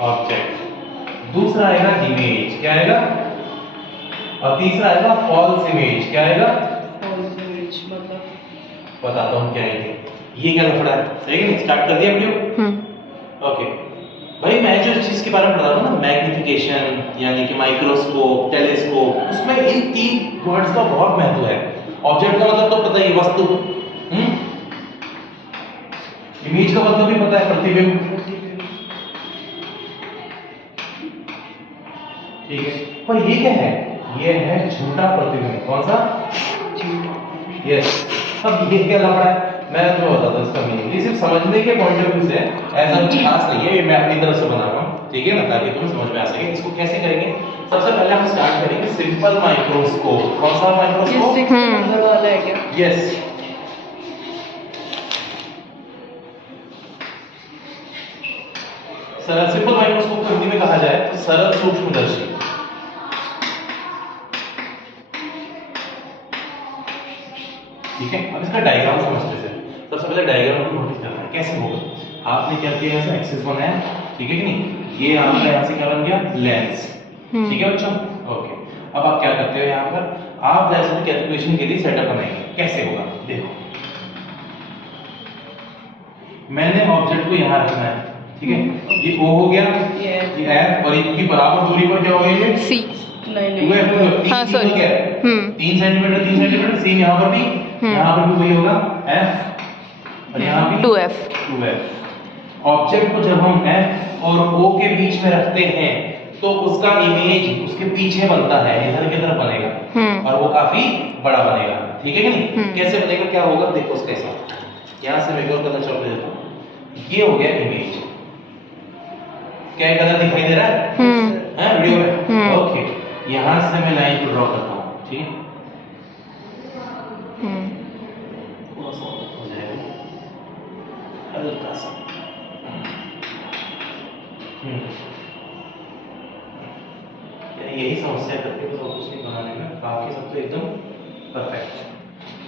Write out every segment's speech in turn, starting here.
Object. दूसरा आएगा image, क्या आएगा? और तीसरा आएगा फॉल्स इमेज, क्या आएगा? फॉल्स इमेज मतलब बताता हूँ क्या है ये क्या लफड़ा है। सही है, स्टार्ट कर दिया वीडियो। ओके भाई, मैं जो चीज के बारे में बता रहा हूँ ना, मैग्निफिकेशन यानी कि माइक्रोस्कोप, टेलीस्कोप, उसमें इन तीन वर्ड्स का बहुत महत्व है। ऑब्जेक्ट का मतलब तो पता ही, वस्तु। इमेज का मतलब भी पता है, प्रतिबिंब। ठीक है, पर ये क्या है? ये है झूठा प्रतिबिंब। कौन सा? यस। अब ये क्या लफड़ा है, मैं तुम्हें बताता हूँ इसका मीनिंग। ये सिर्फ समझने के पॉइंट ऑफ व्यू से ऐसा कुछ खास नहीं है, ये मैं अपनी तरफ से बना रहा हूँ, ठीक है ना, ताकि तुम्हें समझ में आ सके। इसको कैसे करेंगे? सबसे पहले हम स्टार्ट करेंगे सिंपल माइक्रोस्कोप। कौन सा माइक्रोस्कोप? ये 6 नंबर वाला है क्या? यस। सरल सिंपल माइक्रोस्कोप को हिंदी में कहा जाए तो सरल सूक्ष्मदर्शी। ठीक है, अब इसका डायग्राम समझते हैं। सबसे पहले डायग्राम को नोटिस करना है कैसे होगा। आपने क्या किया, ऐसा एक्सिस बनाया, ठीक है कि नहीं? ये आपका यहाँ से क्या बन गया? लेंस। ठीक है बच्चों? ओके, अब आप क्या करते हो यहाँ पर? आप जैसे कैलकुलेशन के लिए सेटअप बनाएंगे। कैसे होगा देखो, मैंने ऑब्जेक्ट को यहाँ रखना है, ठीक है? ये O हो गया, ये F, और इनकी बराबर दूरी पर क्या हो गया? ये C। नहीं, हाँ सॉरी, 3 सेंटीमीटर 3 सेंटीमीटर। सेम यहाँ पर भी, यहाँ पर भी वही होगा F, और यहाँ भी 2F। ऑब्जेक्ट को जब हम F और O के बीच में रखते हैं तो उसका इमेज उसके पीछे बनता है, इधर की तरफ बनेगा, और वो काफी बड़ा बनेगा। ठीक है कि नहीं? कैसे बनेगा, क्या होगा देखो उसके साथ। यहाँ से मैं एक और कलर चॉक ले देता हूँ। ये हो गया इमेज। क्या कलर दिखाई दे रहा है वीडियो में? ओके, यहाँ से मैं लाइन को ड्रॉ करता हूँ, ठीक है? थोड़ा सा हो जाएगा, हल्का सा। यही समस्या करते हैं कुछ नहीं बनाने में, बाकी सब तो एकदम परफेक्ट।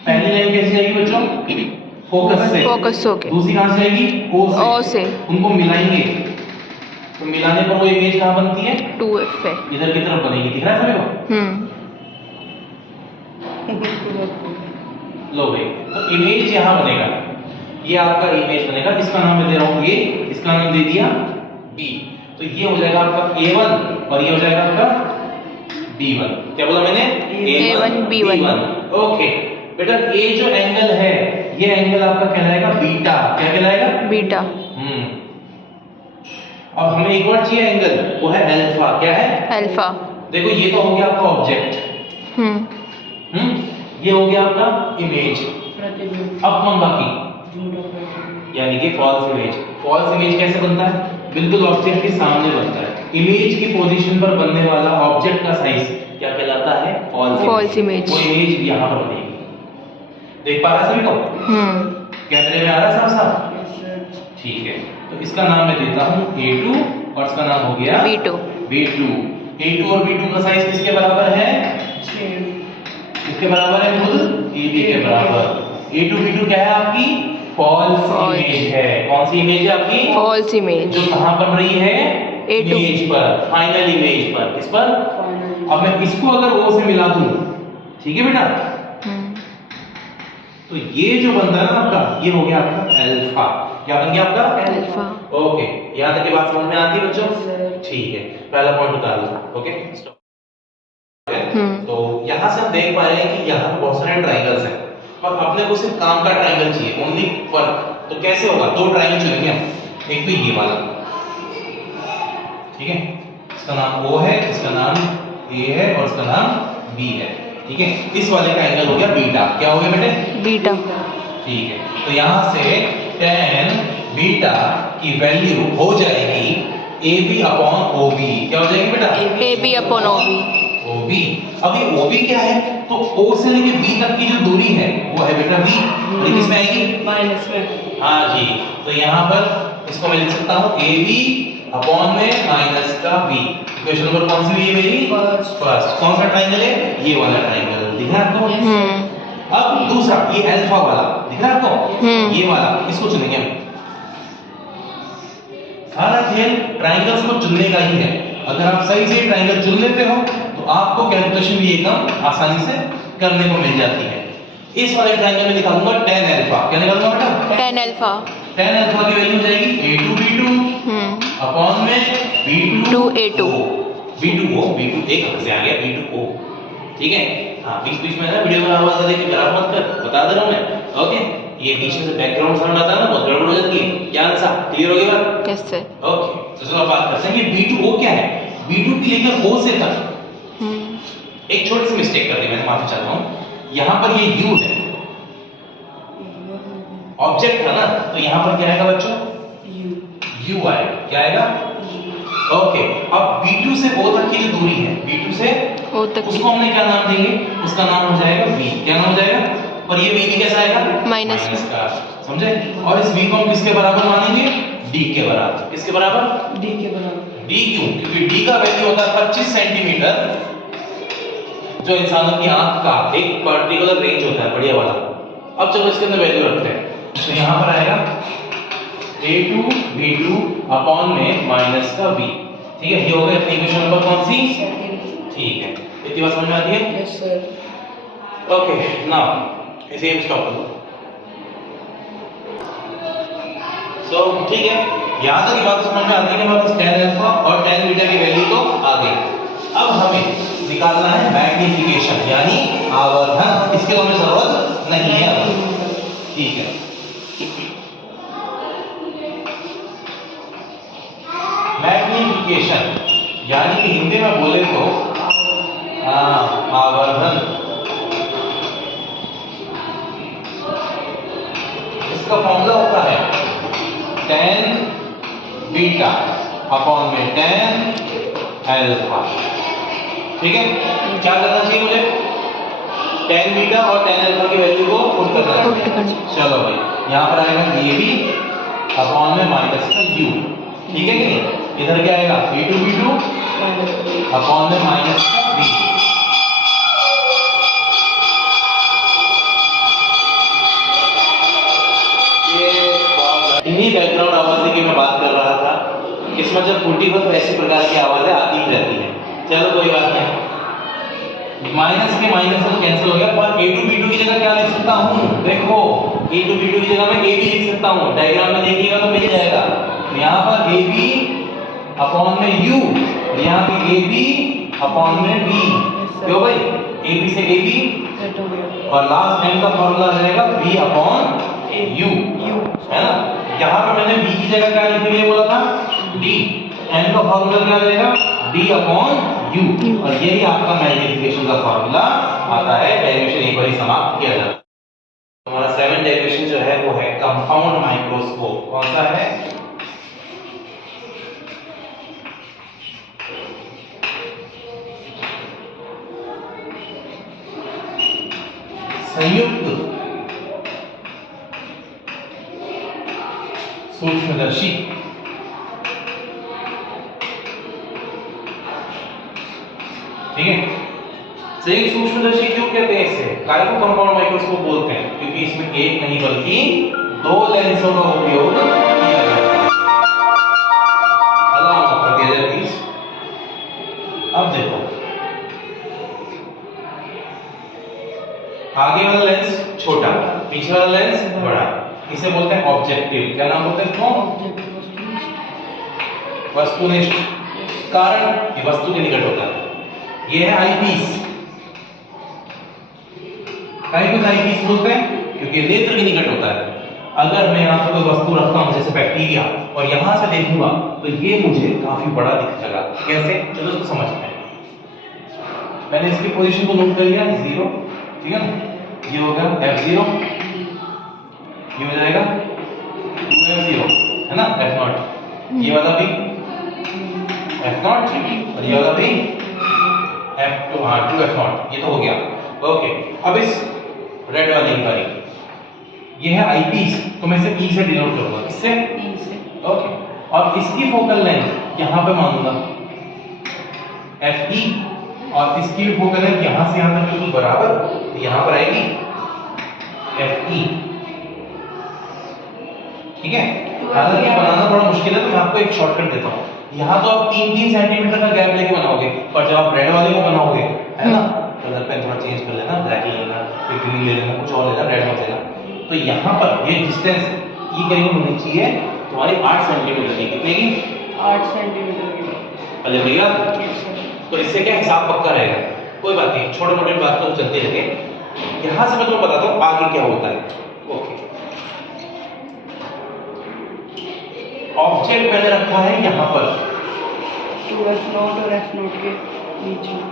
पहली लाइन कैसी आएगी बच्चों? फोकस से। फोकस होके। दूसरी कहाँ से आएगी? O से। उनको मिलाएंगे तो मिलाने पर वो इमेज कहाँ बनती है? 2F पे, इधर की तरफ बनेगी। दिख रहा है सभी को? लो भाई, तो इमेज यहाँ बनेगा, ये आपका इमेज बनेगा। इसका नाम मैं दे रहा हूँ A, इसका नाम दे दिया B। तो ये हो जाएगा आपका A1 और ये हो जाएगा आपका B1। क्या बोला मैंने? A1 B1। ओके बेटा, ये जो एंगल है ये एंगल आपका कहलाएगा बीटा। क्या कहलाएगा? बीटा। अब हमें एक और चाहिए एंगल, वो है अल्फा। क्या है? अल्फा। देखो ये तो हो गया आपका ऑब्जेक्ट, ये हो गया आपका इमेज। अब कौन बाकी? यानी कि फॉल्स इमेज। फॉल्स इमेज कैसे बनता है? बिल्कुल ऑब्जेक्ट के सामने बनता है। इमेज की पोजीशन पर बनने वाला ऑब्जेक्ट का साइज क्या कहलाता है? False image. वो इमेज यहाँ पर बनेगी। देख पा रहा है सभी को? कैमरे में आ रहा है साफ साफ? ठीक है, तो इसका नाम मैं देता हूँ A2 और इसका नाम हो गया B2। A2 और B2 का साइज किसके बराबर है? किसके बराबर है? खुद AB के बराबर। A2 B2 क्या है आपकी? फॉल्स इमेज है। कौन सी इमेज है आपकी? False image. जो कहां बन रही है? इमेज पर, फाइनल इमेज पर। किस पर? अब मैं इसको अगर O से मिला दूं, ठीक है बेटा, तो ये जो बनता है ना आपका, ये हो गया आपका अल्फा। क्या बन गया आपका? अल्फा। ओके, यहां तक की बात समझ में आती है बच्चों? ठीक है, पहला पॉइंट उतार लो। ओके, तो यहां से हम देख पा रहे हैं कि यहां बहुत सारे ट्रायंगल्स हैं और अपने को सिर्फ काम का ट्रायंगल चाहिए, ओनली वर्क। तो कैसे होगा? दो ट्रायंगल चुनेंगे हम, एक तो ये वाला, ठीक है, इसका नाम O है, इसका नाम A है और इसका नाम B है। ठीक है, इस वाले का एंगल हो गया बीटा। क्या हो गया बेटे? बीटा। ठीक है, तो यहां से tan बीटा की वैल्यू हो जाएगी AB अपॉन OB। क्या हो जाएगी बेटा? AB upon OB। अब ये OB क्या है? तो O से लेके B तक की जो दूरी है वो है बेटा B। और किसमें आएगी? माइनस में। हाँ जी, तो यहाँ पर इसको मैं लिख सकता हूँ AB अपॉन में माइनस का B। इक्वेशन नंबर कौन सी हुई है मेरी? फर्स्ट। कौन सा ट्रायंगल है? ये वाला ट्रायंगल। दिख रहा है आपको? अब दूसरा, ये अल्फा वाला दिख रहा है आपको? ये वाला, इसको चुनेंगे हम। सारा खेल ट्रायंगल्स को चुनने का ही है। अगर आप सही से ट्रायंगल चुन लेते हो तो आपको कैलकुलेशन भी एकदम आसानी से करने को मिल जाती है। इस वाले ट्रायंगल में निकालूंगा tan अल्फा। क्या निकालूंगा बेटा? tan alpha. tan अल्फा की वैल्यू हो जाएगी a2 b2 अपॉन में b2 a2 b2 b2 एक हद से आ गया b2 ठीक है। हाँ बीच में ना वीडियो में आवाज देके खराब मत कर, बता दे रहा हूं मैं। ओके ये बीच में से बैकग्राउंड साउंड आता है ना, बहुत गड़बड़ हो जाती है। क्या आंसर क्लियर हो गई बात? Yes sir. ओके तो चलो बात करते हैं कि b2 क्या है। b2 की लेकर o से तक एक छोटी सी मिस्टेक कर दी मैंने, माफी चाहता हूं। यहां पर ये u है, ऑब्जेक्ट था ना, तो यहां पर क्या आएगा बच्चों? u आएगा। क्या आएगा? ओके अब b2 से o तक की जो दूरी है, b2 से o तक, उसको हमने क्या नाम देंगे? उसका नाम हो जाएगा v। क्या नाम हो जाएगा? और ये v भी कैसा आएगा? माइनस का, समझे? और इस v को हम किसके बराबर मानेंगे? d के बराबर। किसके बराबर? d के बराबर। d क्यों? क्योंकि d का वैल्यू होता है 25 सेंटीमीटर, जो इंसानों की आंख का एक पर्टिकुलर रेंज होता है, बढ़िया वाला। अब चलो इसके अंदर वैल्यू रखते हैं। तो यहां पर आएगा a2 b2 अपॉन में माइनस का v। ठीक है, ये हो गया अपनी इक्वेशन नंबर कौन सी? ठीक है, इतनी बात समझ में आती है? Yes sir. ओके नाउ इसे स्टॉप कर दो। सो ठीक है, यहां तक की बात समझ में आती है कि हमारे पास tan अल्फा और tan बीटा की वैल्यू तो आ गई। अब हमें निकालना है मैग्नीफिकेशन यानी आवर्धन। इसके तो हमें जरूरत नहीं है अब। ठीक है, मैग्नीफिकेशन यानी कि हिंदी में बोले तो आवर्धन। इसका फॉर्मूला होता है tan बीटा अपॉन में tan अल्फा। ठीक है, क्या करना चाहिए मुझे? tan बीटा और tan अल्फा की वैल्यू को पुट करना चाहिए। चलो भाई, यहाँ पर आएगा ये भी अपॉन में माइनस का u। ठीक है कि नहीं? इधर क्या आएगा? a2 b2 अपॉन में माइनस का v। इन्हीं बैकग्राउंड आवाज़ की मैं बात कर रहा था। किस्मत जब फूटी हो तो ऐसी प्रकार की आवाजें आती ही रहती हैं। चलो कोई बात नहीं, माइनस के माइनस से कैंसिल हो गया। पर a2 b2 की जगह क्या लिख सकता हूँ? देखो a2 b2 की जगह मैं a भी लिख सकता हूँ। डायग्राम में देखिएगा तो मिल जाएगा। यहाँ पर a b अपॉन में u, यहाँ पे a b अपॉन में v। क्यों भाई? a b से a b और लास्ट टाइम का फॉर्मूला आ जाएगा v अपॉन u, है ना? यहाँ पे मैंने v की जगह क्या लिखने के लिए बोला था? d। n का फॉर्मूला क्या आ जाएगा? d upon u। और यही आपका मैग्नीफिकेशन का फॉर्मूला आता है। डेरिवेशन एक बार ही समाप्त किया जाता है। हमारा 7 डेरिवेशन जो है वो है कंपाउंड माइक्रोस्कोप। कौन सा है? संयुक्त सूक्ष्मदर्शी। ठीक है, संयुक्त सूक्ष्मदर्शी क्यों कहते हैं इसे? काय को कंपाउंड माइक्रोस्कोप बोलते हैं? क्योंकि इसमें एक नहीं बल्कि 2 लेंसों का उपयोग किया जाता है। अलाउ कर दिया जाए प्लीज। अब देखो, आगे वाला लेंस छोटा, पीछे वाला लेंस बड़ा। इसे बोलते हैं ऑब्जेक्टिव। क्या नाम बोलते हैं इसको? वस्तुनिष्ठ। कारण ये वस्तु के निकट होता है। ये है आईपीस। काहे को आईपीस बोलते हैं? क्योंकि नेत्र के निकट होता है। अगर मैं यहाँ पर कोई वस्तु रखता हूँ जैसे बैक्टीरिया और यहाँ से देखूंगा तो ये मुझे काफी बड़ा दिखेगा। कैसे? चलो इसको समझते हैं। मैंने इसकी पोजीशन को नोट कर लिया 0, ठीक है ना? ये होगा f0, ये हो जाएगा 2f0, है ना? f0, ये वाला भी f0 और ये वाला भी f2, हाँ 2f0। ये तो हो गया। ओके, अब इस रेड वाले की बारी। ये है आईपीस, तो मैं इसे E से डिनोट करूंगा। किससे? E से। ओके, और इसकी फोकल लेंथ यहां पे मानूंगा FE, और इसकी फोकल लेंथ यहां से यहां तक बिल्कुल बराबर, तो यहां पर आएगी FE। ठीक है, हालांकि बनाना थोड़ा मुश्किल है, तो मैं आपको एक शॉर्टकट देता हूँ। यहाँ तो आप 3-3 सेंटीमीटर का गैप लेके बनाओगे, पर जब आप रेड वाले को बनाओगे, है ना, कलर पेन थोड़ा चेंज कर लेना, ब्लैक ले लेना, ग्रीन ले लेना, कुछ और लेना, रेड मत लेना। तो यहाँ पर ये डिस्टेंस ये करीब होनी चाहिए तुम्हारी 8 सेंटीमीटर की। कितने की? 8 सेंटीमीटर की। अरे भैया, तो इससे क्या हिसाब पक्का रहेगा। कोई बात नहीं, छोटे मोटे बात तो चलते रहेंगे। यहाँ से मैं तुम्हें बताता हूँ आगे क्या होता है। ओके, ऑब्जेक्ट मैंने रखा है यहाँ पर टू F0 और F0 के बीच में।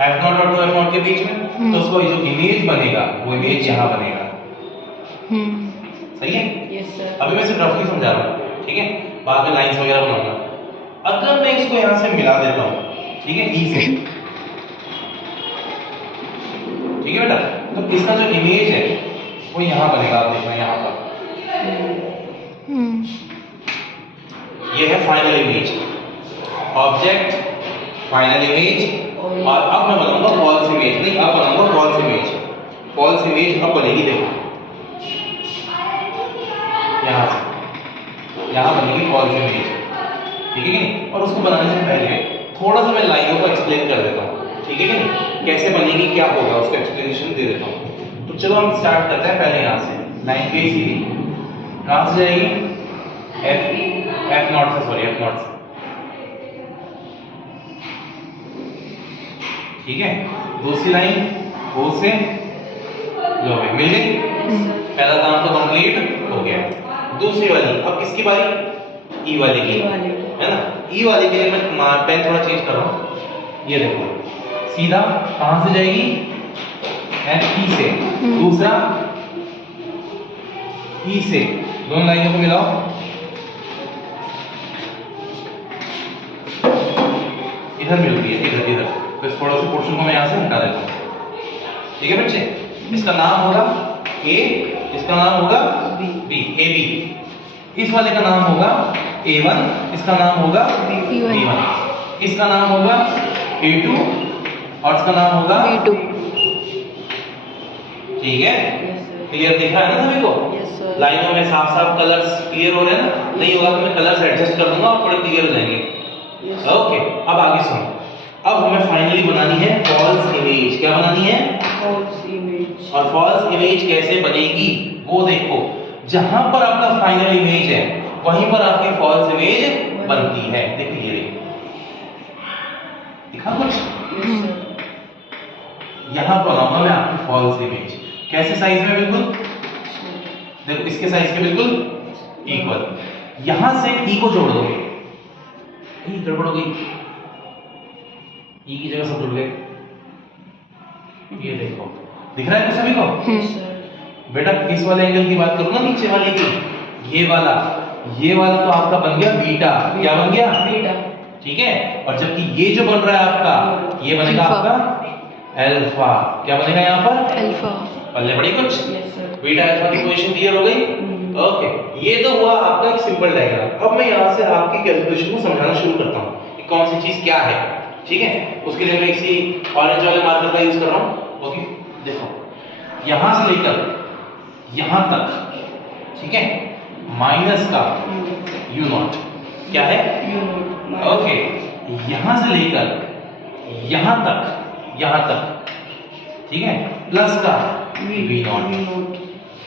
F0 और 2F0 के बीच में, तो उसको जो इमेज बनेगा वो इमेज यहाँ बनेगा। सही है? Yes sir. अभी मैं सिर्फ रफली समझा रहा हूँ, ठीक है, बाद में लाइंस वगैरह बनाऊंगा। अगर मैं इसको यहाँ से मिला देता हूँ, ठीक है, ई से, ठीक है बेटा, तो इसका जो इमेज है वो यहाँ बनेगा। आप देखना यहाँ पर ये है final image, object, final image. और अब मैं बनाऊंगा फॉल्स इमेज। नहीं, अब बनाऊंगा फॉल्स इमेज। फॉल्स इमेज अब बनेगी, देखो यहाँ से यहाँ बनेगी फॉल्स इमेज, ठीक है कि नहीं। और उसको बनाने से पहले थोड़ा सा मैं लाइनों को एक्सप्लेन कर देता हूँ, ठीक है कि नहीं, कैसे बनेगी, क्या होगा, उसका एक्सप्लेनेशन दे देता हूँ। तो चलो हम स्टार्ट करते हैं पहले यहाँ से। लाइन पे सीधी कहाँ से जाएगी? F0 से, सॉरी F0 से, ठीक है। दूसरी लाइन O से, लो भाई मिल गई, पहला काम तो कंप्लीट हो गया। दूसरी वाली अब किसकी बारी? ई वाले की, है ना। ई वाले के लिए मैं पेन थोड़ा चेंज कर रहा हूँ। ये देखो सीधा कहाँ से जाएगी? F से। दूसरा ई से, दोनों लाइनों को मिलाओ, इधर मिलती है, इधर इधर। तो इस थोड़ा सा पोर्शन को मैं यहाँ से हटा देता हूँ, ठीक है बच्चे। इसका नाम होगा A, इसका नाम होगा B, AB। इस वाले का नाम होगा A1, इसका नाम होगा B1। इसका नाम होगा A2 और इसका नाम होगा B2। ठीक है, क्लियर दिख रहा है ना सभी को? लाइनों में साफ साफ कलर्स क्लियर हो रहे हैं ना? नहीं होगा तो मैं कलर्स एडजस्ट कर दूंगा और थोड़े क्लियर हो जाएंगे। ओके, अब आगे सुनो। अब हमें फाइनली बनानी है फॉल्स इमेज। क्या बनानी है? False image. और फॉल्स इमेज कैसे बनेगी वो देखो। जहां पर आपका फाइनल इमेज है वहीं पर आपकी फॉल्स इमेज बनती है। देखो ये दिखा कुछ? यहां पर बनाऊंगा मैं आपकी फॉल्स इमेज। कैसे साइज में? बिल्कुल देखो इसके साइज के बिल्कुल इक्वल। यहां से ई को जोड़ दोगे, ई गड़बड़ हो गई, ई की जगह सब जुड़ गए। ये देखो दिख रहा है ना सभी को? बेटा किस वाले एंगल की बात करूं ना? नीचे वाले की। ये वाला तो आपका बन गया बीटा। क्या बन गया? बीटा, ठीक है। और जबकि ये जो बन रहा है आपका, ये बनेगा आपका अल्फा। क्या बनेगा यहाँ पर? अल्फा। पल्ले बड़ी कुछ? बीटा अल्फा की पोजीशन क्लियर हो गई? ओके, ये तो हुआ आपका एक सिंपल डायग्राम। अब मैं यहाँ से आपकी कैलकुलेशन को समझाना शुरू करता हूँ कि कौन सी चीज क्या है, ठीक है। उसके लिए मैं इसी ऑरेंज वाले मार्कर का यूज कर रहा हूँ। ओके, देखो यहां से लेकर यहां तक, ठीक है, माइनस का u0 क्या है? ओके, यहां से लेकर यहां तक, ठीक है, प्लस का v0।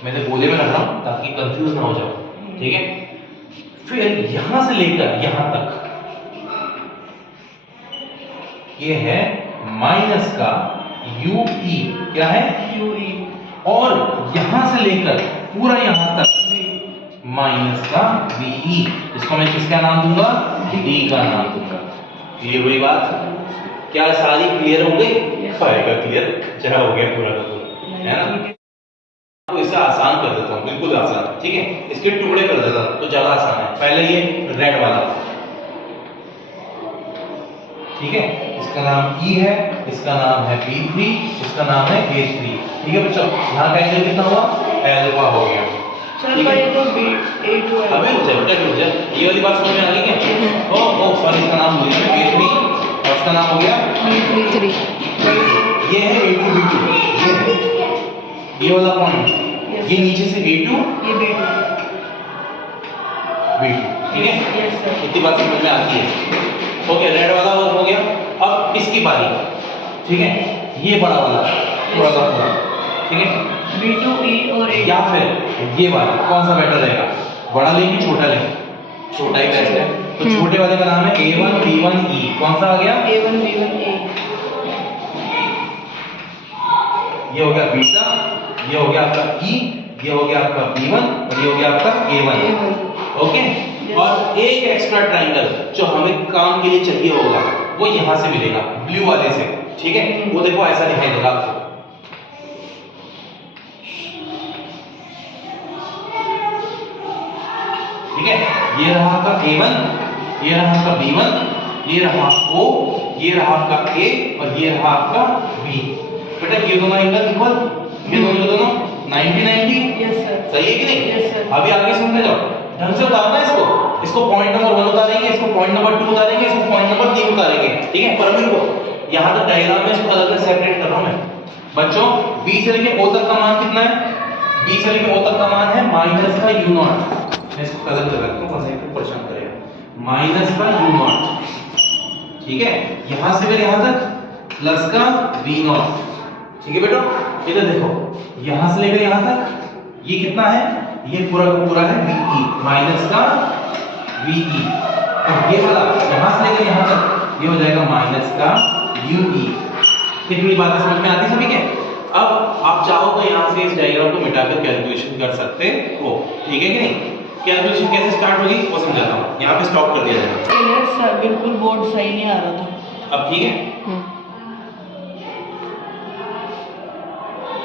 मैंने बोले में रख रहा हूं ताकि कंफ्यूज ना हो जाओ, ठीक है। फिर यहां से लेकर यहां तक ये है माइनस का UE। क्या है? UE। और यहां से लेकर पूरा यहां तक माइनस का VE। इसको मैं किसका नाम दूंगा? D का नाम दूंगा। क्लियर हुई बात? क्या सारी क्लियर हो गई? क्लियर चला हो गया पूरा का पूरा, है ना। तो इसे आसान कर देता हूँ, बिल्कुल आसान, ठीक है। इसके टुकड़े कर देता हूँ तो ज्यादा आसान है। पहले ये रेड वाला, ठीक है, इसका नाम E है, इसका नाम है B3, इसका नाम है A3, ठीक है बच्चों। यहाँ का एंगल कितना हुआ? अल्फा हो गया। ठीक है, ये तो A2 है। अबे रुक जा, ये वाली बात समझ में आ गई क्या? ओ सॉरी, इसका नाम भूल गया मैं, A3 और इसका नाम हो गया B3। ये है A2 B2, ये वाला पॉइंट, ये नीचे से A2, ये B2, B2, ठीक है? Yes sir. इतनी बात समझ में आती है। ओके, रेड वाला वर्क हो गया। अब इसकी बारी, ठीक है? ये बड़ा वाला पूरा का पूरा, ठीक है? B2E और A या फिर ये वाला कौन सा बेटर रहेगा? बड़ा लेंगे छोटा लेंगे? छोटा ही बेस्ट है। तो छोटे वाले का नाम है A1 B1 E। कौन सा आ गया? A1 B1 A। ये हो गया बीटा, ये हो गया आपका E, ये हो गया आपका B1 और ये हो गया आपका A1। ओके? और एक एक्स्ट्रा ट्रायंगल जो हमें काम के लिए चाहिए होगा वो यहाँ से मिलेगा, ब्लू वाले से, ठीक है? वो देखो ऐसा दिखाई देगा आपको, ठीक है? ये रहा आपका A1, ये रहा आपका B1, ये रहा O, ये रहा आपका A और ये रहा आपका B। बेटा ये दोनों एंगल इक्वल, ये दोनों 90-90। Yes sir. सही है कि नहीं? Yes sir. अभी आगे सुनते जाओ, ढंग से उतारना है इसको पॉइंट नंबर 1 उतारेंगे, इसको पॉइंट नंबर 2 उतारेंगे, इसको पॉइंट नंबर 3 उतारेंगे, ठीक है? पर अभी को यहाँ तक डायग्राम में इसको अलग से सेपरेट कर रहा हूँ मैं। बच्चों B से लेके O तक का मान कितना है? B से लेके O तक का मान है माइनस का U0। मैं इसको अलग कर रखता हूँ वरना ये परेशान करेगा। माइनस का U0, ठीक है? यहाँ से फिर यहाँ तक प्लस का V0, ठीक है बेटा? इधर देखो, यहाँ से लेकर यहाँ तक ये कितना है? ये पूरा का पूरा है VE, माइनस का VE। और ये वाला यहाँ से लेकर यहाँ तक ये हो जाएगा माइनस का UE। कितनी बातें समझ में आती सभी के? अब आप चाहो तो यहाँ से इस डायग्राम को मिटाकर कैलकुलेशन कर सकते हो, ठीक है कि नहीं? कैलकुलेशन कैसे स्टार्ट होगी वो समझाता हूँ। यहाँ पे स्टॉप कर दिया जाएगा। यस सर, बिल्कुल बोर्ड सही नहीं आ रहा था। अब ठीक है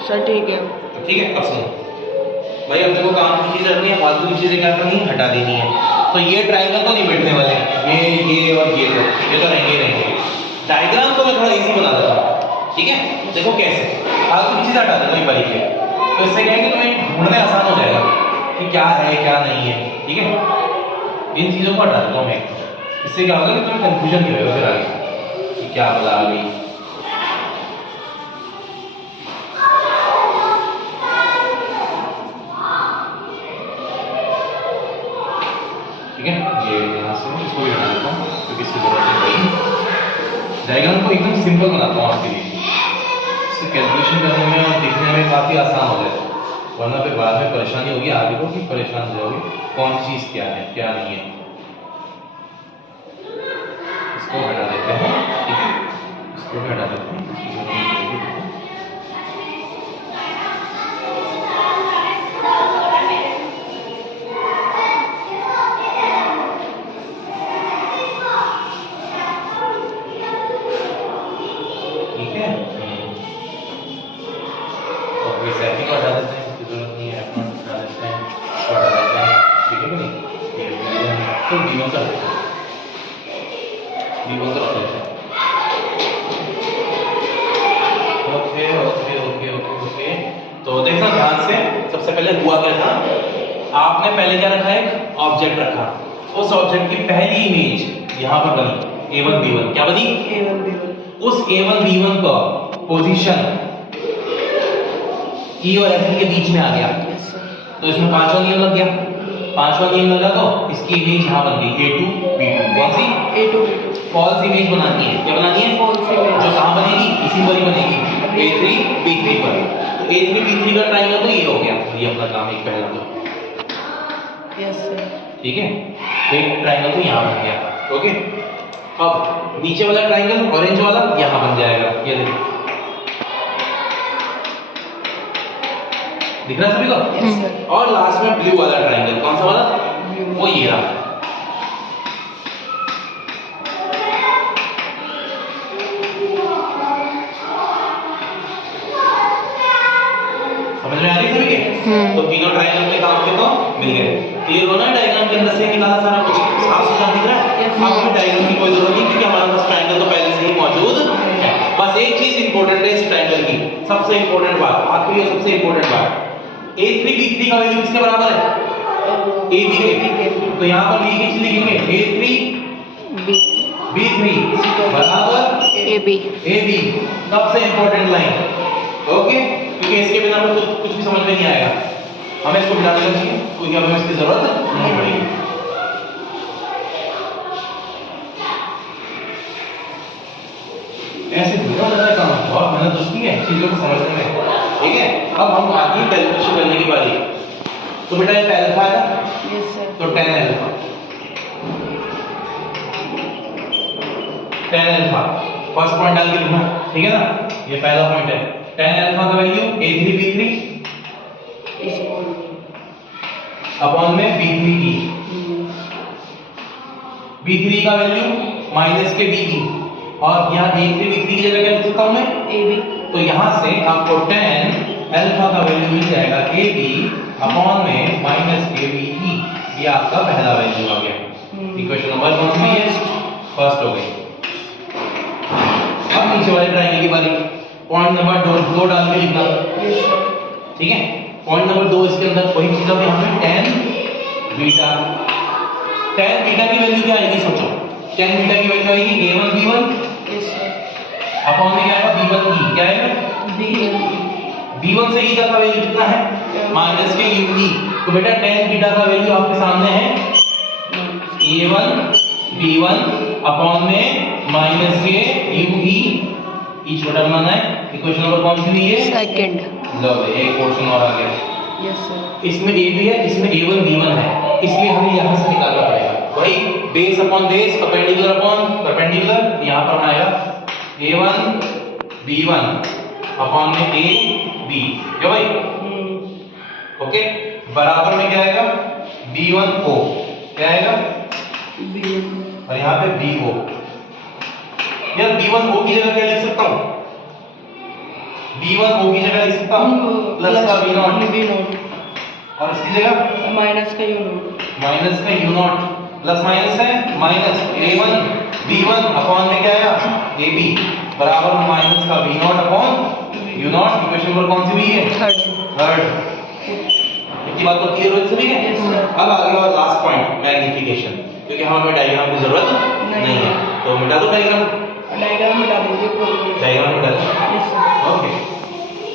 सर? ठीक है। ठीक है, अब सुनो भाई, अब देखो काम की चीज रखनी है, फालतू की चीजें क्या करनी है? हटा देनी है। तो ये ट्रायंगल तो नहीं बैठने वाले, ये और ये तो रहेंगे। डायग्राम को मैं थोड़ा इजी बना देता हूँ, ठीक है? देखो कैसे, फालतू की चीज हटा देता हूँ बारीक है, तो इससे क्या है कि तुम्हें ढूंढने आसान हो जाएगा कि क्या है क्या नहीं है, ठीक है? इन चीजों को हटा देता हूँ मैं, इससे क्या होगा कि तुम्हें कंफ्यूजन नहीं होगा फिर आगे कि क्या बता आ गई। ठीक है, ये यहाँ से इसको भी हटा देता हूँ क्योंकि इसकी जरूरत नहीं। डायग्राम को एकदम सिंपल बनाता हूँ आपके लिए, इससे कैलकुलेशन करने में और देखने में काफ़ी आसान हो जाए, वरना फिर बाद में परेशानी होगी, आगे को भी परेशान हो जाओगे कौन चीज़ क्या है क्या नहीं है। इसको हटा देते हैं, ठीक है? इसको भी हटा देते हैं, इसकी जरूरत नहीं पड़ेगी। तो B1 का रखते हैं, B1 का रख लेते हैं। Okay okay okay okay okay, तो देखना ध्यान से। सबसे पहले हुआ क्या था, आपने पहले क्या रखा? एक ऑब्जेक्ट रखा। उस ऑब्जेक्ट की पहली इमेज यहाँ पर बनी A1 B1। क्या बनी? A1 B1। उस A1 B1 का पोजीशन E और F के बीच में आ गया, तो इसमें पांचवा नियम लग गया। पांचवा नियम लगा तो इसकी इमेज यहाँ बन गई A2 B2। कौन सी? A2 B2। फॉल्स इमेज बनानी है। क्या बनानी है? False image. जो कहाँ बनेगी? इसी पर ही बनेगी, A3 B3 पर। तो A3 B3 का ट्रायंगल तो ये हो गया, ये अपना काम एक पहला तो। Yes sir. ठीक है, एक ट्रायंगल तो यहाँ बन गया। ओके, अब नीचे वाला ट्रायंगल ऑरेंज वाला यहाँ बन जाएगा। ये देखो, दिख रहा है सभी को? Yes sir. और लास्ट में ब्लू वाला ट्रायंगल, कौन सा वाला? वो ये रहा। समझ में आ रही है सभी के? तो तीनों ट्रायंगल के काम के तो मिल गए। क्लियर हो ना? डायग्राम के अंदर से निकाला सारा कुछ साफ सुथरा दिख रहा है। अब हमें डायग्राम की कोई जरूरत नहीं क्योंकि हमारे पास ट्रायंगल तो पहले से ही मौजूद है। बस एक चीज इंपॉर्टेंट है इस ट्रायंगल की, सबसे इंपॉर्टेंट बात, आखिरी और सबसे इंपॉर्टेंट बात, A3 B3 का वैल्यू किसके बराबर है? AB के। तो यहाँ पर B की चीज लिखेंगे A3 B3 बराबर AB। सबसे इंपॉर्टेंट लाइन, ओके? क्योंकि इसके बिना तो कुछ भी समझ में नहीं आएगा। हमें इसको मिटा देना चाहिए क्योंकि हमें इसकी जरूरत नहीं पड़ेगी। ऐसे थोड़ा होता है काम, बहुत मेहनत होती है चीजों को समझने में, ठीक है। अब हम आगे कैलकुलेशन करने की बारी। तो बेटा ये अल्फा है ना, यस सर, तो tan alpha, tan alpha first point डाल के लिखना, ठीक है ना। ये पहला पॉइंट है। tan अल्फा का वैल्यू a3 b3 अपॉन में b3 e, b3 का वैल्यू माइनस के be, और यहाँ a3 b3 की जगह क्या लिख सकता हूँ मैं, ab। तो यहाँ से आपको tan अल्फा का वैल्यू मिल जाएगा ab अपॉन में माइनस के be, ये आपका पहला वैल्यू आ गया। इक्वेशन नंबर कौन सी है, फर्स्ट हो गई। अब नीचे वाले ट्रायंगल की बारी। पॉइंट नंबर 2 डाल के लिखना, ठीक है। पॉइंट नंबर 2 इसके अंदर वही चीज अब यहाँ पे tan बीटा, tan बीटा की वैल्यू क्या आएगी सोचो, tan बीटा की वैल्यू आएगी a1 b1 अपॉन में क्या आएगा b1 e, क्या आएगा b1 से e तक का वैल्यू कितना है माइनस के u e। तो बेटा tan बीटा का वैल्यू आपके सामने है a1 b1 अपॉन में माइनस के u e, ई छोटा बनाना है। इक्वेशन नंबर कौन सी दी है, सेकंड। लो एक क्वेश्चन और आ गया। यस सर, इसमें a भी है, इसमें a1 b1 है, इसलिए हमें यहाँ से निकालना पड़ेगा वही base upon base, perpendicular upon perpendicular. यहाँ पर आएगा a1 b1 अपॉन में a b, क्यों भाई, ओके। बराबर में क्या आएगा b1 o, क्या आएगा और यहाँ पे b o। यार b1 o की जगह क्या लिख सकता हूँ, b1 o की जगह लिख सकता हूँ प्लस का b0 और इसकी जगह माइनस का u0 प्लस माइनस है माइनस a1 b1 अपॉन में क्या आया ab बराबर में माइनस का b0 upon u0। Equation number कौन सी भी है, थर्ड। इतनी बात तो क्लियर हो सभी है। अब आगे और लास्ट पॉइंट मैग्निफिकेशन, क्योंकि हमें डायग्राम की जरूरत नहीं है, तो मिटा दो डायग्राम मिटा दीजिए, डायग्राम मिटा दो, ओके।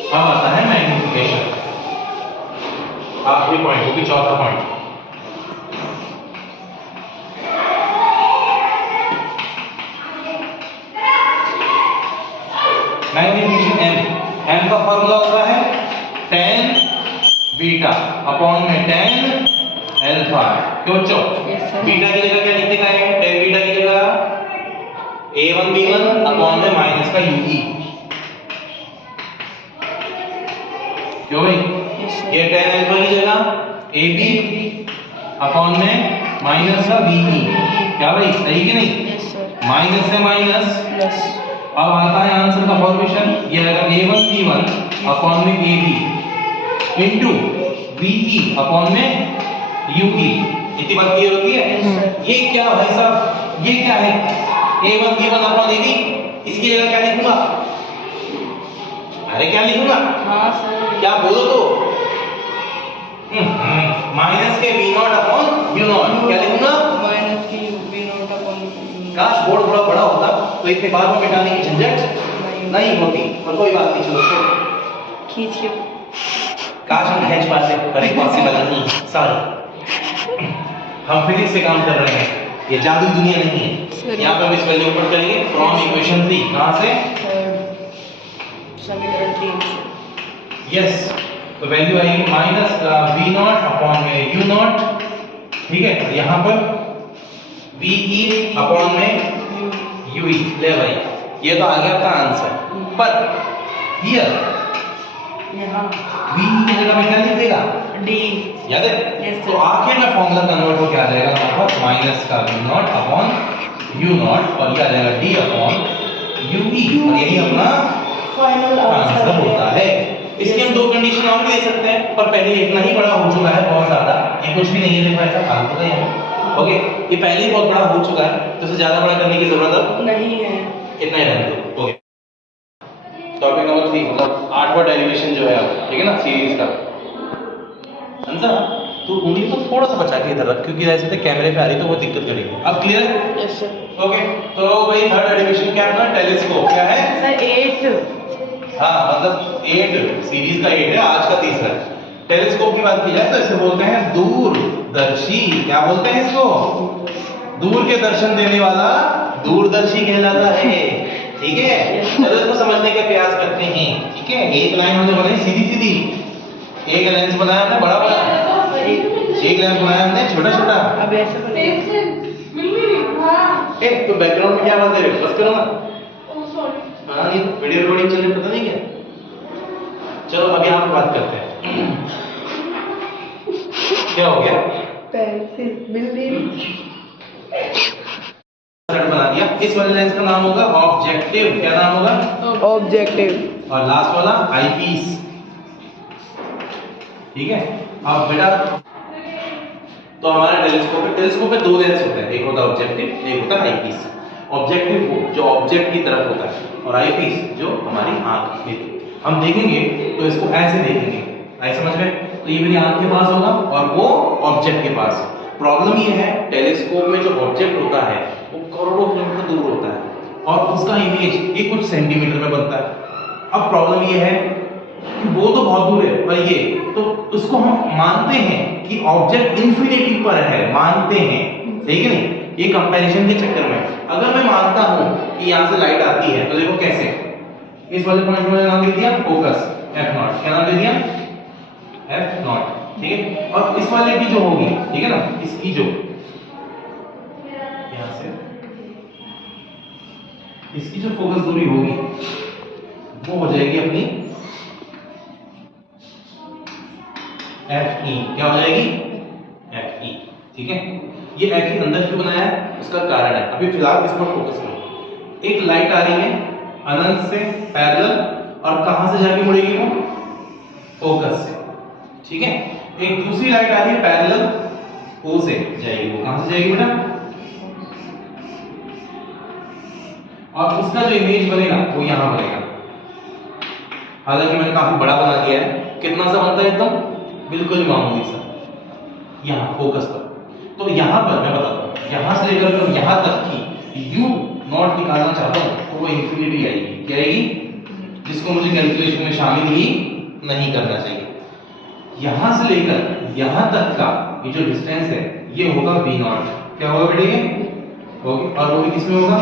अब आता है मैग्निफिकेशन, आखिरी पॉइंट, वो भी चौथा पॉइंट। मैग्निफिकेशन m का फॉर्मूला होता है tan बीटा अपॉन में tan अल्फा, क्यों बच्चों, बीटा की जगह क्या लिखने का है, tan बीटा की जगह a1 b1 अपॉन में माइनस का u e, क्यों भाई, ये tan अल्फा की जगह ab अपॉन में माइनस का be, क्या भाई सही कि नहीं, माइनस से माइनस प्लस। अब आता है आंसर का फॉर्मेशन, ये आएगा a1 b1 अपॉन में ab इनटू be अपॉन में ue। इतनी बात क्लियर होती है। ये क्या भाई साहब, ये क्या है a1 b1 अपॉन ab, इसकी जगह क्या लिखूंगा, अरे क्या लिखूंगा, हाँ सर, क्या बोलो तो, माइनस के b0 अपॉन u0, क्या लिखूंगा माइनस की v0 अपॉन। काश बोर्ड थोड़ा बड़ा होता तो इतने बार में मिटाने की झंझट नहीं होती, पर कोई बात नहीं, चलो खींच के काश हम खींच पाते, पर एक पॉसिबल नहीं, सॉरी। हम फिजिक्स से काम कर रहे हैं, ये जादू दुनिया नहीं है। यहाँ पे हम इस वैल्यू पुट करेंगे फ्रॉम इक्वेशन 3, कहां से, समीकरण 3 से। यस, तो वैल्यू आएगी माइनस का v0 अपॉन में u0, ठीक है। और यहाँ पर be अपॉन में ue, ले भाई ये तो आ गया आपका आंसर। पर हियर यहाँ v की जगह में क्या लिख देगा, d, याद है, yes, तो आखिर में फॉर्मूला कन्वर्ट हो क्या आ जाएगा हमारे पास, माइनस का v0 अपॉन u0 और क्या आ जाएगा d अपॉन ue, और यही अपना फाइनल आंसर होता है। इसकी हम दो कंडीशन और भी ले सकते हैं, पर पहले इतना ही बड़ा हो चुका है बहुत ज्यादा, ये कुछ भी नहीं है, देखो ऐसा फालतू का है, ओके। ये पहले ही बहुत बड़ा हो चुका है, तो इसे ज्यादा बड़ा करने की जरूरत अब नहीं है, इतना ही रहने दो, ओके। टॉपिक नंबर 3 मतलब 8वां डेरिवेशन जो है, ठीक है ना, सीरीज का आंसर। तो उंगली तो थोड़ा सा बचा के इधर रख, क्योंकि ऐसे तो कैमरे पे आ रही तो वो दिक्कत करेगी। अब क्लियर है, यस सर, ओके। तो भाई थर्ड डेरिवेशन क्या है, टेलीस्कोप क्या है सर 8, हाँ मतलब 8 सीरीज का 8 है, आज का तीसरा है। टेलीस्कोप की बात की जाए तो इसे बोलते हैं दूरदर्शी, क्या बोलते हैं इसको, दूर के दर्शन देने वाला दूरदर्शी कहलाता है, ठीक है, चलो इसको समझने का प्रयास करते हैं। ठीक है, एक लाइन हमने बनाई सीधी सीधी, एक लेंस बनाया हमने बड़ा बड़ा, एक लेंस बनाया हमने छोटा छोटा। अब ऐसे बनेगा। ए तो बैकग्राउंड में क्या आवाज आ रही है, बस करो ना। हाँ ये वीडियो रिकॉर्डिंग चल रही है, पता नहीं क्या। चलो अभी हम बात करते हैं। क्या हो गया, पेंसिल बिल्डिंग बना दिया। इस वाले लेंस का नाम होगा ऑब्जेक्टिव। क्या नाम होगा, ऑब्जेक्टिव। और लास्ट वाला आईपीस। ठीक है, अब बेटा तो हमारा टेलीस्कोप में दो लेंस होते हैं, एक होता है ऑब्जेक्टिव, एक होता है आईपीस। ऑब्जेक्टिव वो जो ऑब्जेक्ट की तरफ होता है, और आईपीस जो हमारी आंख में। हम देखेंगे तो इसको ऐसे देखेंगे, आई समझ में, तो ये मेरी आंख के पास होगा और वो ऑब्जेक्ट के पास। प्रॉब्लम ये है टेलीस्कोप में जो ऑब्जेक्ट होता है वो करोड़ों किलोमीटर दूर होता है और उसका इमेज ये कुछ सेंटीमीटर में बनता है। अब प्रॉब्लम ये है कि वो तो बहुत दूर है और ये तो उसको हम मानते हैं कि ऑब्जेक्ट इंफिनिटी पर है, मानते हैं, ठीक है नहीं, ये कंपैरिजन के चक्कर में। अगर मैं मानता हूं कि यहां से लाइट आती है तो देखो कैसे, इस वाले पॉइंट में नाम दे दिया फोकस f0। क्या नाम दे दिया, f0। ठीक है, और इस वाले की जो होगी, ठीक है ना, इसकी जो यहां से इसकी जो फोकस दूरी होगी वो हो जाएगी अपनी FE। क्या हो जाएगी, FE। ठीक है, ये FE अंदर क्यों बनाया है उसका कारण है, अभी फिलहाल इस पर फोकस करो। एक लाइट आ रही है अनंत से पैरेलल और कहां से जाके मुड़ेगी वो, फोकस से। ठीक है, एक दूसरी लाइट आ रही है पैरेलल O से जाएगी, वो कहां से जाएगी बेटा, और उसका जो इमेज बनेगा वो यहां बनेगा। हालांकि मैंने काफी बड़ा बना दिया है, कितना सा बनता है, एकदम बिल्कुल मामूली सा, यहां फोकस पर। तो यहां पर मैं बताता हूं, यहां से लेकर यहां तक की u नॉट निकालना चाहता हूं तो वो इंफिनिटी आएगी। क्या आएगी, जिसको मुझे कैलकुलेशन में शामिल ही नहीं करना चाहिए। यहां से लेकर यहां तक का ये जो डिस्टेंस है ये होगा v नॉट। क्या होगा बेटे, ये होगी, और वो भी किसमें होगा,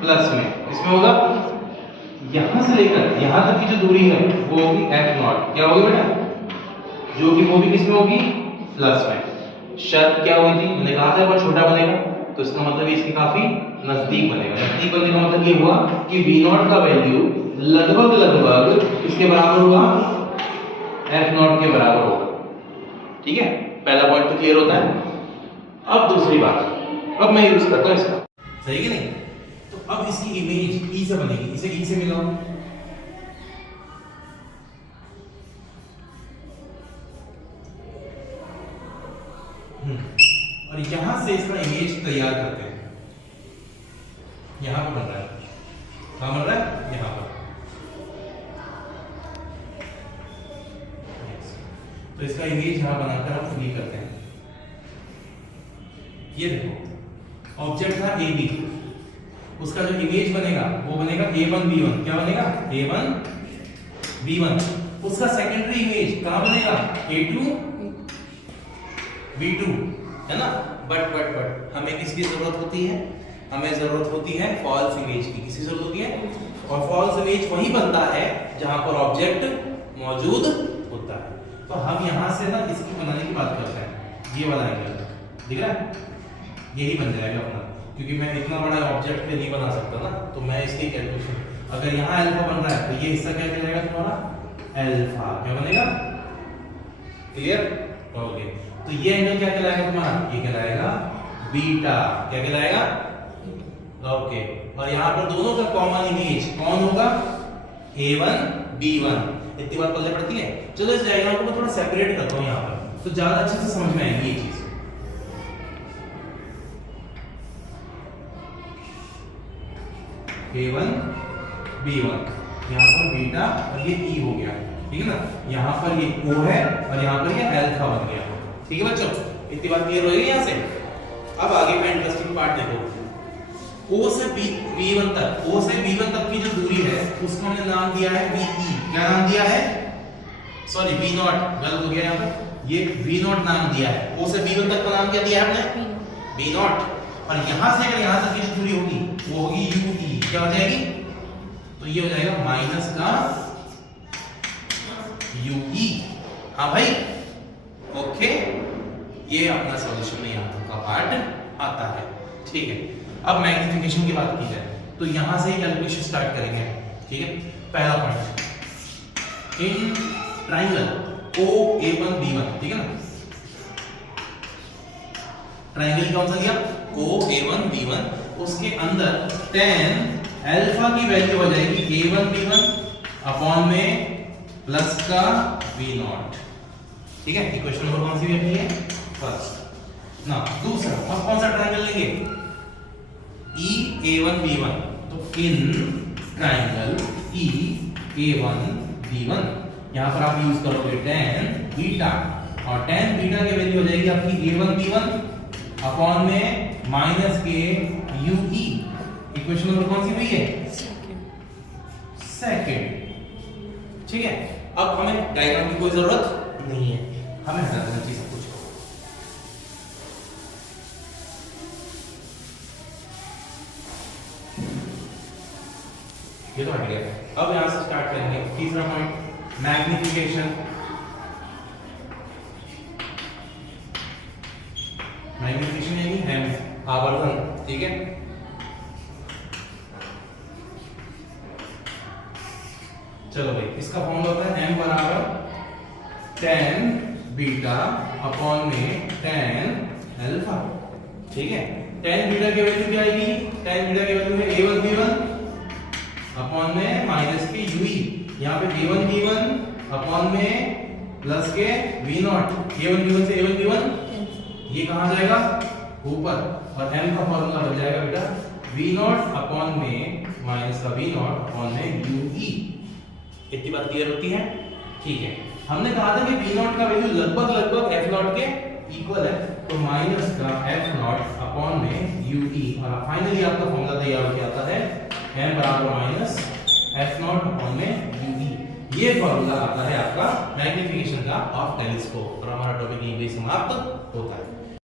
प्लस में। इसमें होगा, यहां से लेकर यहां तक की जो दूरी है वो होगी f नॉट। क्या होगी बेटा, जो कि वो भी किसमें होगी, प्लस में। शर्त क्या हुई थी, मैंने कहा था बहुत छोटा बनेगा, तो इसका मतलब इसके काफी नजदीक बनेगा। नजदीक बनने का मतलब ये हुआ कि v0 का वैल्यू लगभग इसके बराबर होगा, f0 के बराबर होगा। ठीक है, पहला पॉइंट तो क्लियर होता है। अब दूसरी बात, अब मैं यूज करता हूं इसका, सही कि नहीं। तो अब इसकी इमेज ई से बनेगी, इसे ई से मिलाओ। और यहां से इसका इमेज तैयार करते हैं। यहां पर बन रहा है, कहां बन रहा है, यहां पर। तो इसका इमेज यहां बनाकर हम फिल करते हैं। ये देखो, ऑब्जेक्ट था AB, उसका जो इमेज बनेगा वो बनेगा A1B1। क्या बनेगा, A1B1। उसका सेकेंडरी इमेज कहां बनेगा, A2B2, है ना। बट हमें किसकी जरूरत होती है, हमें जरूरत होती है फॉल्स इमेज की। किसकी जरूरत होती है, और फॉल्स इमेज वही बनता है जहां पर ऑब्जेक्ट मौजूद होता है। तो हम यहां से ना इसकी बनाने की बात करते हैं। ये वाला एंगल दिख रहा है, यही बन जाएगा अपना, क्योंकि मैं इतना बड़ा ऑब्जेक्ट पे नहीं बना सकता ना, तो मैं इसकी कैलकुलेशन, अगर यहाँ अल्फा बन रहा है तो ये हिस्सा क्या कहलाएगा तुम्हारा, अल्फा। क्या बनेगा, क्लियर, ओके। तो ये एंगल क्या कहलाएगा तुम्हारा, ये कहलाएगा बीटा। क्या कहलाएगा, ओके। और यहाँ पर दोनों का कॉमन इमेज कौन होगा, A1B1। इतनी बात पल्ले पड़ती है। चलो इस डायग्राम को मैं थोड़ा सेपरेट करता हूँ यहाँ पर, तो ज्यादा अच्छे से समझ में आएगी ये चीज। A1B1, यहाँ पर बीटा और ये E हो गया, ठीक है ना। यहाँ पर ये O है और यहाँ पर ये अल्फा बन गया। ठीक है बच्चों, इतनी बात क्लियर हो गई यहाँ से। अब आगे का इंटरेस्टिंग पार्ट देखो, O से B1 तक, O से B1 तक की जो दूरी है उसको हमने नाम दिया है BE। क्या नाम दिया है, सॉरी B0, गलत हो गया यहाँ पर, ये B0 नाम दिया है। O से B1 तक का नाम क्या दिया है हमने, B0। और यहाँ से अगर यहाँ तक की जो दूरी होगी वो होगी UE। क्या हो जाएगी, तो ये हो जाएगा माइनस का यूई। हाँ भाई, ओके, ये अपना सॉल्यूशन में यहाँ तक का पार्ट आता है। ठीक है, अब मैग्निफिकेशन की बात की जाए तो यहां से कैलकुलेशन स्टार्ट करेंगे। ठीक है, पहला पॉइंट, इन ट्राइंगल OA1B1, ठीक है ना, ट्राइंगल कौन सा दिया, OA1B1, उसके अंदर tan अल्फा की वैल्यू हो जाएगी A1B1 अपॉन में प्लस का V0। ठीक है, इक्वेशन नंबर कौन सी भी अपनी है, फर्स्ट ना। दूसरा, अब कौन सा ट्राइंगल लेंगे, EA1B1, तो इन ट्राइंगल EA1B1 यहां पर आप यूज करोगे tan बीटा, और tan बीटा की वैल्यू हो जाएगी आपकी A1B1 अपॉन में माइनस के UE। इक्वेशन नंबर कौन सी हुई है, सेकंड। ठीक है, अब हमें डायग्राम की कोई जरूरत नहीं है, हमें हटा देना चाहिए सब कुछ। ये तो हट गया। अब यहां से स्टार्ट करेंगे तीसरा पॉइंट, मैग्निफिकेशन। मैग्निफिकेशन यानी है आवर्धन। ठीक है, चलो भाई, इसका फॉर्मूला होता है m बराबर tan बीटा अपॉन में tan अल्फा। ठीक है, tan बीटा की वैल्यू क्या आएगी, tan बीटा की वैल्यू है A1B1 अपॉन में माइनस के UE, यहाँ पे A1B1 अपॉन में प्लस के V0। A1B1 से A1B1 ये कहाँ जाएगा, ऊपर, और m का फॉर्मूला बन जाएगा बेटा V0 अपॉन में माइनस का V0 अपॉन में UE। इतनी बात क्लियर होती है। ठीक है, हमने कहा था कि V0 का वैल्यू लगभग F0 के इक्वल है, तो माइनस का F0 अपॉन में UE, और फाइनली आपका फॉर्मूला तैयार हो आता है m बराबर माइनस F0 अपॉन में UE। ये फॉर्मूला आता है आपका मैग्निफिकेशन का ऑफ टेलीस्कोप, और हमारा टॉपिक यहीं पे समाप्त होता है।